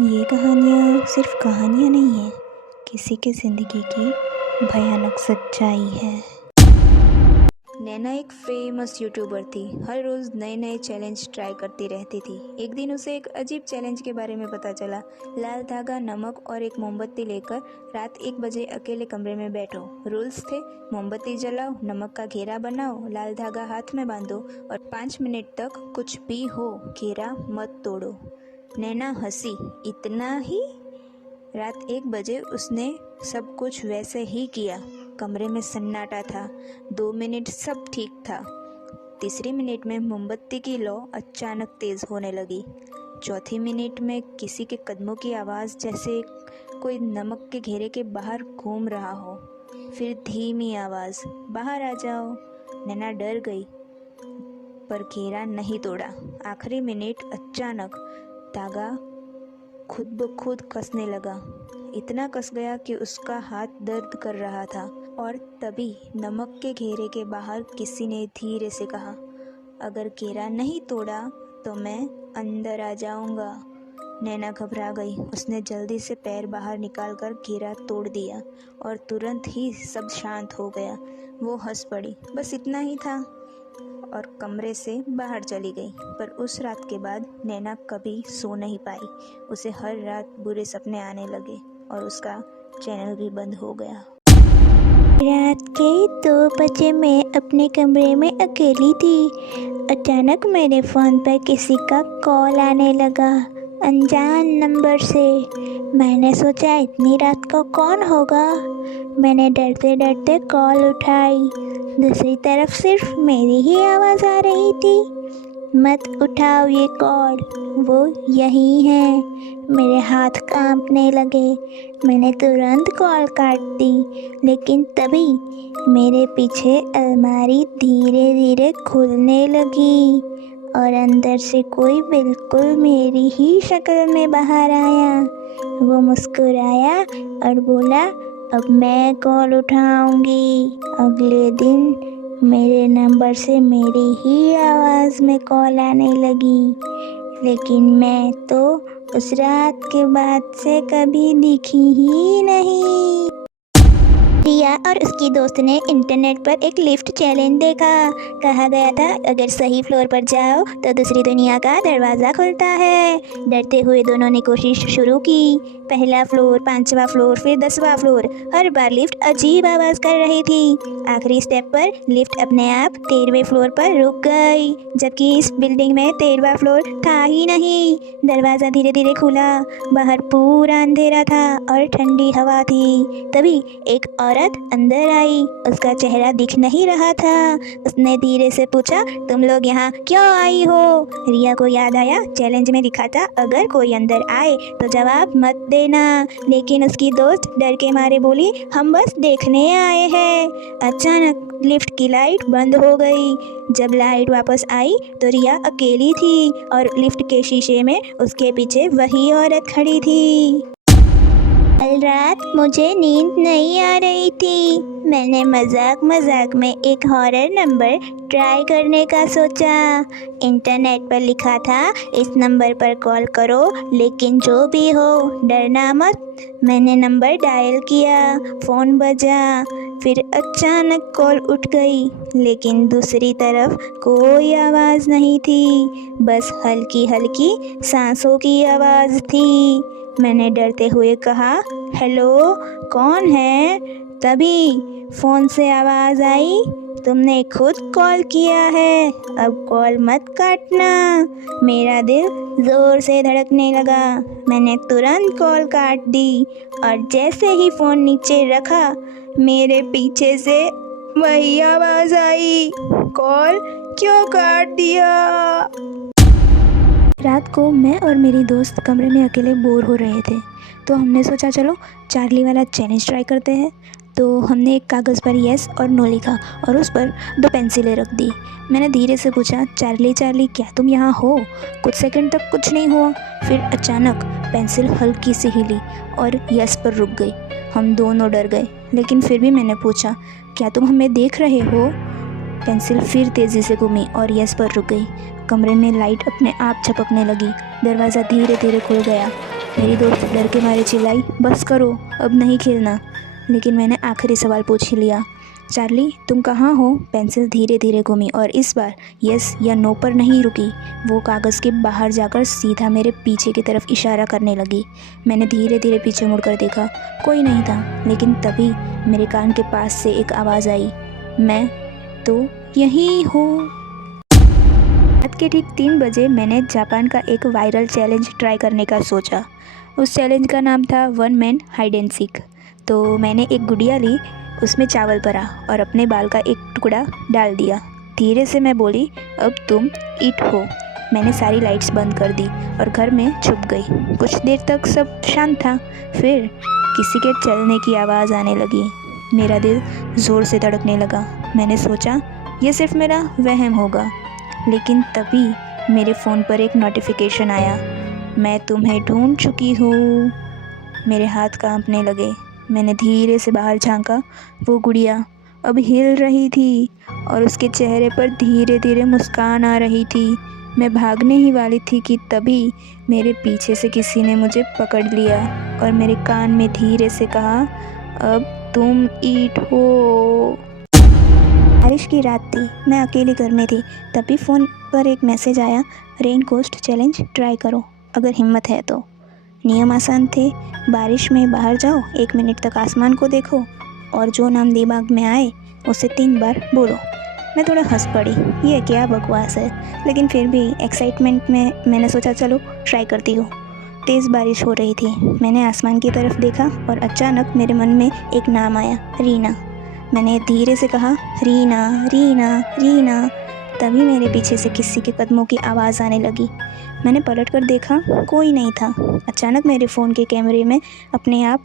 ये कहानियाँ सिर्फ कहानियाँ नहीं हैं, किसी की ज़िंदगी की भयानक सच्चाई है। नैना एक फेमस यूट्यूबर थी। हर रोज़ नए नए चैलेंज ट्राई करती रहती थी। एक दिन उसे एक अजीब चैलेंज के बारे में पता चला। लाल धागा, नमक और एक मोमबत्ती लेकर रात 1 बजे अकेले कमरे में बैठो। रूल्स थे, मोमबत्ती जलाओ, नमक का घेरा बनाओ, लाल धागा हाथ में बांधो और 5 मिनट तक कुछ भी हो घेरा मत तोड़ो। नैना हंसी, इतना ही? रात 1 बजे उसने सब कुछ वैसे ही किया। कमरे में सन्नाटा था। 2 मिनट सब ठीक था। तीसरी मिनट में मोमबत्ती की लौ अचानक तेज होने लगी। चौथी मिनट में किसी के कदमों की आवाज़, जैसे कोई नमक के घेरे के बाहर घूम रहा हो। फिर धीमी आवाज़, बाहर आ जाओ। नैना डर गई पर घेरा नहीं तोड़ा। आखिरी मिनट अचानक धागा खुद ब खुद कसने लगा। इतना कस गया कि उसका हाथ दर्द कर रहा था। और तभी नमक के घेरे के बाहर किसी ने धीरे से कहा, अगर घेरा नहीं तोड़ा तो मैं अंदर आ जाऊंगा। नैना घबरा गई। उसने जल्दी से पैर बाहर निकालकर घेरा तोड़ दिया और तुरंत ही सब शांत हो गया। वो हंस पड़ी, बस इतना ही था, और कमरे से बाहर चली गई। पर उस रात के बाद नैना कभी सो नहीं पाई। उसे हर रात बुरे सपने आने लगे और उसका चैनल भी बंद हो गया। रात के 2 बजे मैं अपने कमरे में अकेली थी। अचानक मेरे फ़ोन पर किसी का कॉल आने लगा, अनजान नंबर से। मैंने सोचा इतनी रात को कौन होगा। मैंने डरते डरते कॉल उठाई। दूसरी तरफ सिर्फ मेरी ही आवाज़ आ रही थी, मत उठाओ ये कॉल, वो यही है। मेरे हाथ कांपने लगे। मैंने तुरंत कॉल काट दी, लेकिन तभी मेरे पीछे अलमारी धीरे धीरे खुलने लगी और अंदर से कोई बिल्कुल मेरी ही शक्ल में बाहर आया। वो मुस्कुराया और बोला, अब मैं कॉल उठाऊंगी। अगले दिन मेरे नंबर से मेरी ही आवाज़ में कॉल आने लगी, लेकिन मैं तो उस रात के बाद से कभी दिखी ही नहीं। रिया और उसकी दोस्त ने इंटरनेट पर एक लिफ्ट चैलेंज देखा। कहा गया था, अगर सही फ्लोर पर जाओ तो दूसरी दुनिया का दरवाज़ा खुलता है। डरते हुए दोनों ने कोशिश शुरू की। पहला फ्लोर, 5वां फ्लोर, फिर 10वां फ्लोर। हर बार लिफ्ट अजीब आवाज़ कर रही थी। आखिरी स्टेप पर लिफ्ट अपने आप 13वें फ्लोर पर रुक गई, जबकि इस बिल्डिंग में 13वां फ्लोर था ही नहीं। दरवाज़ा धीरे धीरे खुला। बाहर पूरा अंधेरा था और ठंडी हवा थी। तभी एक औरत अंदर आई। उसका चेहरा दिख नहीं रहा था। उसने धीरे से पूछा, तुम लोग यहाँ क्यों आई हो? रिया को याद आया, चैलेंज में लिखा था, अगर कोई अंदर आए तो जवाब मत देना। लेकिन उसकी दोस्त डर के मारे बोली, हम बस देखने आए हैं। अचानक लिफ्ट की लाइट बंद हो गई। जब लाइट वापस आई तो रिया अकेली थी और लिफ्ट के शीशे में उसके पीछे वही औरत खड़ी थी। कल रात मुझे नींद नहीं आ रही थी। मैंने मजाक मजाक में एक हॉरर नंबर ट्राई करने का सोचा। इंटरनेट पर लिखा था, इस नंबर पर कॉल करो, लेकिन जो भी हो डरना मत। मैंने नंबर डायल किया, फ़ोन बजा, फिर अचानक कॉल उठ गई, लेकिन दूसरी तरफ कोई आवाज़ नहीं थी, बस हल्की हल्की सांसों की आवाज़ थी। मैंने डरते हुए कहा, हेलो, कौन है? तभी फ़ोन से आवाज़ आई, तुमने खुद कॉल किया है, अब कॉल मत काटना। मेरा दिल ज़ोर से धड़कने लगा। मैंने तुरंत कॉल काट दी और जैसे ही फ़ोन नीचे रखा, मेरे पीछे से वही आवाज़ आई, कॉल क्यों काट दिया? रात को मैं और मेरी दोस्त कमरे में अकेले बोर हो रहे थे, तो हमने सोचा चलो चार्ली वाला चैलेंज ट्राई करते हैं। तो हमने एक कागज़ पर येस और नो लिखा और उस पर 2 पेंसिलें रख दी। मैंने धीरे से पूछा, चार्ली चार्ली क्या तुम यहाँ हो? कुछ सेकंड तक कुछ नहीं हुआ। फिर अचानक पेंसिल हल्की सी हिली और यस पर रुक गई। हम दोनों डर गए, लेकिन फिर भी मैंने पूछा, क्या तुम हमें देख रहे हो? पेंसिल फिर तेज़ी से घूमी और यस पर रुक गई। कमरे में लाइट अपने आप झपकने लगी। दरवाज़ा धीरे धीरे खुल गया मेरी दोस्त डर के मारे चिल्लाई, बस करो, अब नहीं खेलना। लेकिन मैंने आखिरी सवाल पूछ ही लिया, चार्ली तुम कहाँ हो? पेंसिल धीरे धीरे घूमी और इस बार यस या नो पर नहीं रुकी। वो कागज़ के बाहर जाकर सीधा मेरे पीछे की तरफ इशारा करने लगी। मैंने धीरे धीरे पीछे मुड़कर देखा, कोई नहीं था। लेकिन तभी मेरे कान के पास से एक आवाज़ आई, मैं तो यहीं हूँ। रात के ठीक 3 बजे मैंने जापान का एक वायरल चैलेंज ट्राई करने का सोचा। उस चैलेंज का नाम था 1 मैन हाइड एंड सीक। तो मैंने एक गुड़िया ली, उसमें चावल भरा और अपने बाल का एक टुकड़ा डाल दिया। धीरे से मैं बोली, अब तुम ईट हो। मैंने सारी लाइट्स बंद कर दी और घर में छुप गई। कुछ देर तक सब शांत था, फिर किसी के चलने की आवाज़ आने लगी। मेरा दिल ज़ोर से धड़कने लगा। मैंने सोचा ये सिर्फ मेरा वहम होगा, लेकिन तभी मेरे फ़ोन पर एक नोटिफिकेशन आया, मैं तुम्हें ढूंढ चुकी हूँ। मेरे हाथ कांपने लगे। मैंने धीरे से बाहर झांका। वो गुड़िया अब हिल रही थी और उसके चेहरे पर धीरे धीरे मुस्कान आ रही थी। मैं भागने ही वाली थी कि तभी मेरे पीछे से किसी ने मुझे पकड़ लिया और मेरे कान में धीरे से कहा, अब तुम ईट हो। बारिश की रात थी, मैं अकेली घर में थी। तभी फ़ोन पर एक मैसेज आया, रेन कोस्ट चैलेंज ट्राई करो अगर हिम्मत है तो। नियम आसान थे, बारिश में बाहर जाओ, 1 मिनट तक आसमान को देखो और जो नाम दिमाग में आए उसे 3 बार बोलो। मैं थोड़ा हंस पड़ी, ये क्या बकवास है, लेकिन फिर भी एक्साइटमेंट में मैंने सोचा चलो ट्राई करती हूँ। तेज़ बारिश हो रही थी। मैंने आसमान की तरफ देखा और अचानक मेरे मन में एक नाम आया, रीना। मैंने धीरे से कहा, रीना रीना रीना। तभी मेरे पीछे से किसी के कदमों की आवाज़ आने लगी। मैंने पलट कर देखा, कोई नहीं था। अचानक मेरे फ़ोन के कैमरे में अपने आप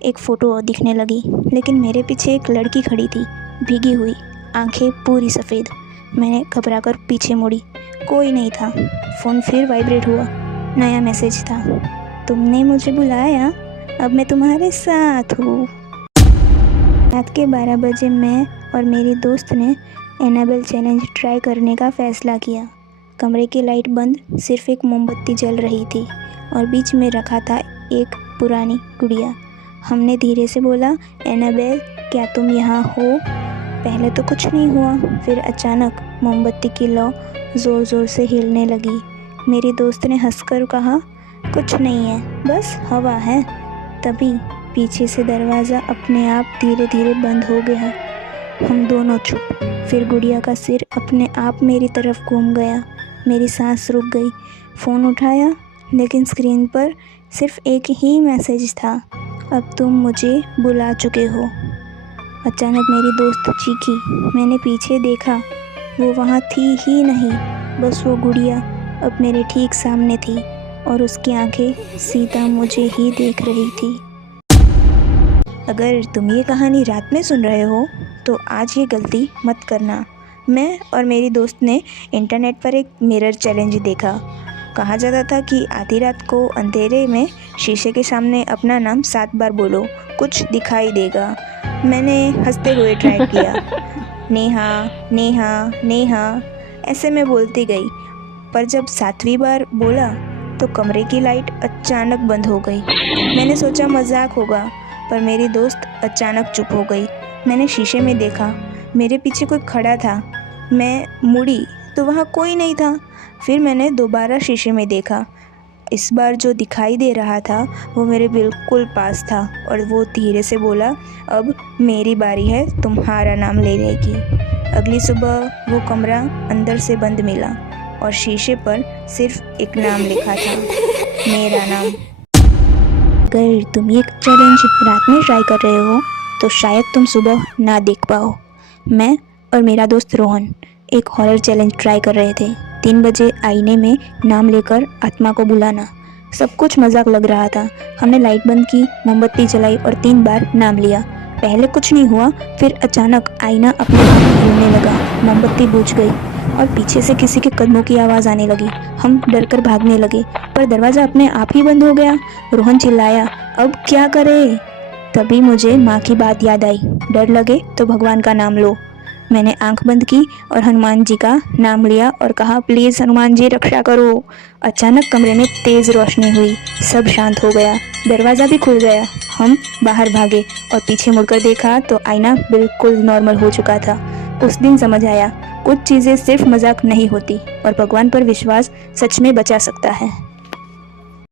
एक फ़ोटो दिखने लगी, लेकिन मेरे पीछे एक लड़की खड़ी थी, भीगी हुई, आंखें पूरी सफ़ेद। मैंने घबराकर पीछे मुड़ी, कोई नहीं था। फ़ोन फिर वाइब्रेट हुआ, नया मैसेज था, तुमने मुझे बुलाया, अब मैं तुम्हारे साथ हूँ। रात के 12 बजे मैं और मेरी दोस्त ने एनाबेल चैलेंज ट्राई करने का फ़ैसला किया। कमरे की लाइट बंद, सिर्फ एक मोमबत्ती जल रही थी और बीच में रखा था एक पुरानी गुड़िया। हमने धीरे से बोला, एनाबेल क्या तुम यहाँ हो? पहले तो कुछ नहीं हुआ, फिर अचानक मोमबत्ती की लौ ज़ोर ज़ोर से हिलने लगी। मेरी दोस्त ने हंसकर कहा, कुछ नहीं है, बस हवा है। तभी पीछे से दरवाज़ा अपने आप धीरे धीरे बंद हो गया। हम दोनों चुप। फिर गुड़िया का सिर अपने आप मेरी तरफ घूम गया। मेरी सांस रुक गई। फ़ोन उठाया, लेकिन स्क्रीन पर सिर्फ एक ही मैसेज था, अब तुम मुझे बुला चुके हो। अचानक मेरी दोस्त चीखी। मैंने पीछे देखा, वो वहाँ थी ही नहीं, बस वो गुड़िया अब मेरे ठीक सामने थी और उसकी आंखें सीधा मुझे ही देख रही थी। अगर तुम ये कहानी रात में सुन रहे हो तो आज ये गलती मत करना। मैं और मेरी दोस्त ने इंटरनेट पर एक मिरर चैलेंज देखा। कहा जाता था कि आधी रात को अंधेरे में शीशे के सामने अपना नाम 7 बार बोलो, कुछ दिखाई देगा। मैंने हंसते हुए ट्राई किया, नेहा नेहा नेहा, ऐसे मैं बोलती गई। पर जब 7वीं बार बोला तो कमरे की लाइट अचानक बंद हो गई। मैंने सोचा मजाक होगा, पर मेरी दोस्त अचानक चुप हो गई। मैंने शीशे में देखा, मेरे पीछे कोई खड़ा था। मैं मुड़ी तो वहाँ कोई नहीं था। फिर मैंने दोबारा शीशे में देखा। इस बार जो दिखाई दे रहा था वो मेरे बिल्कुल पास था और वो धीरे से बोला, अब मेरी बारी है तुम्हारा नाम लेने की। अगली सुबह वो कमरा अंदर से बंद मिला और शीशे पर सिर्फ एक नाम लिखा था, मेरा नाम। अगर तुम ये चैलेंज रात में ट्राई कर रहे हो तो शायद तुम सुबह ना देख पाओ। मैं और मेरा दोस्त रोहन एक हॉरर चैलेंज ट्राई कर रहे थे। 3 बजे आईने में नाम लेकर आत्मा को बुलाना। सब कुछ मजाक लग रहा था। हमने लाइट बंद की, मोमबत्ती जलाई और 3 बार नाम लिया। पहले कुछ नहीं हुआ, फिर अचानक आईना अपने आप हिलने लगा, मोमबत्ती बुझ गई और पीछे से किसी के कदमों की आवाज़ आने लगी। हम डरकर भागने लगे, पर दरवाज़ा अपने आप ही बंद हो गया। रोहन चिल्लाया, अब क्या करें? तभी मुझे माँ की बात याद आई, डर लगे तो भगवान का नाम लो। मैंने आंख बंद की और हनुमान जी का नाम लिया और कहा, प्लीज़ हनुमान जी रक्षा करो। अचानक कमरे में तेज़ रोशनी हुई, सब शांत हो गया, दरवाज़ा भी खुल गया। हम बाहर भागे और पीछे मुड़कर देखा तो आईना बिल्कुल नॉर्मल हो चुका था। उस दिन समझ आया, कुछ चीज़ें सिर्फ मजाक नहीं होती और भगवान पर विश्वास सच में बचा सकता है।